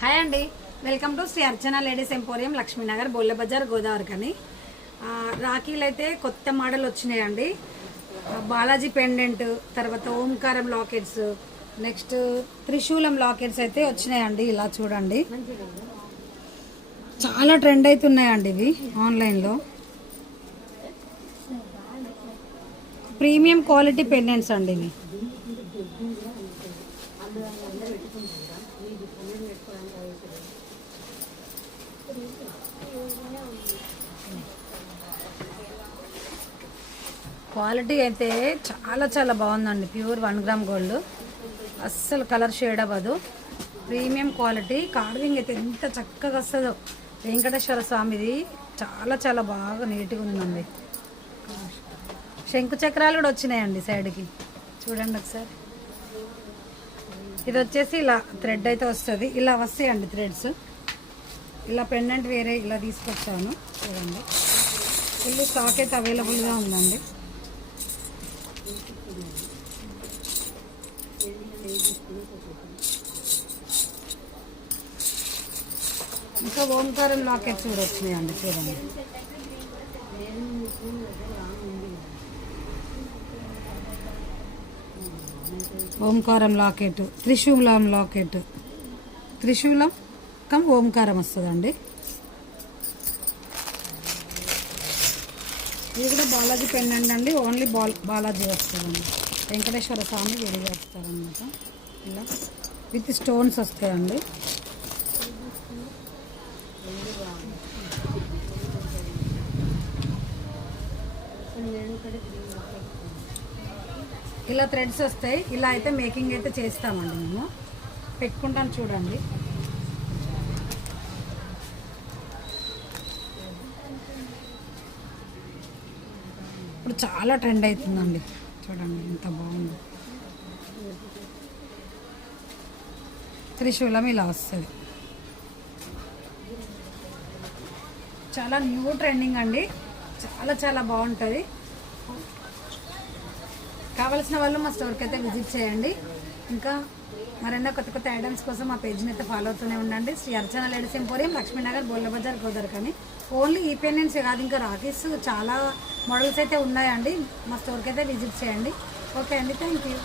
Hi అండి, welcome to Shri Archana ladies emporium, Lakshminagar, Bolla Bazaar, Godavari కని. రాఖీలు అయితే కొత్త మోడల్ వచ్చినాయండి. బాలాజీ పెండెంట్, తర్వాత ఓంకారం లాకెట్స్, నెక్స్ట్ త్రిశూలం లాకెట్స్ అయితే వచ్చినాయండి. ఇలా చూడండి, చాలా ట్రెండ్ అవుతున్నాయండి ఇవి ఆన్లైన్లో. ప్రీమియం క్వాలిటీ పెండెంట్స్ అండి ఇవి. క్వాలిటీ అయితే చాలా చాలా బాగుందండి. ప్యూర్ 1 గ్రామ్ గోల్డ్, అస్సలు కలర్ షేడ్ అవ్వదు. Premium quality. కార్వింగ్ అయితే ఎంత చక్కగా వస్తుందో. వెంకటేశ్వర స్వామిది చాలా చాలా బాగా నీట్గా ఉందండి. శంకు చక్రాలు కూడా వచ్చినాయండి సైడ్కి, చూడండి ఒకసారి. ఇది వచ్చేసి ఇలా థ్రెడ్ అయితే వస్తుంది, ఇలా వస్తాయండి థ్రెడ్స్. ఇలా పెండెంట్ వేరే ఇలా తీసుకొచ్చాను చూడండి. ఫుల్ స్టాక్ అయితే అవైలబుల్గా ఉందండి. ఇంకా ఓంకారం లాకెట్స్ కూడా వచ్చినాయండి చూడండి. ఓంకారం లాకెట్, త్రిశూలం లాకెట్, త్రిశూలం కమ్ ఓంకారం వస్తుందండి. ఇది కూడా బాలాజీ పెండెంట్ అండి. ఓన్లీ బాలాజీ వస్తుందండి. వెంకటేశ్వర స్వామి విడిగా వస్తారనమాట. ఇలా విత్ స్టోన్స్ వస్తాయండి. ఇలా థ్రెడ్స్ వస్తాయి. ఇలా అయితే మేకింగ్ అయితే చేస్తామండి మేము. పెట్టుకుంటాను చూడండి. ఇప్పుడు చాలా ట్రెండ్ అవుతుందండి. చూడండి ఎంత బాగుంది. త్రిశూలం ఇలా వస్తుంది. చాలా న్యూ ట్రెండింగ్ అండి. చాలా చాలా బాగుంటుంది. కావలసిన వాళ్ళు మా స్టోర్కి అయితే విజిట్ చేయండి. ఇంకా మరెన్నో కొత్త కొత్త ఐటమ్స్ కోసం మా పేజ్ని అయితే ఫాలో అవుతూనే ఉండండి. శ్రీ అర్చన లేడీస్ ఎంపోరియం, లక్ష్మీనగర్, బొల్ల బజార్, గోదావరి కని. ఓన్లీ ఈ పెండెంట్స్ కాదు, ఇంకా రాఖీస్ చాలా మోడల్స్ అయితే ఉన్నాయండి. మా స్టోర్కి అయితే విజిట్ చేయండి. ఓకే అండి, థ్యాంక్ యూ.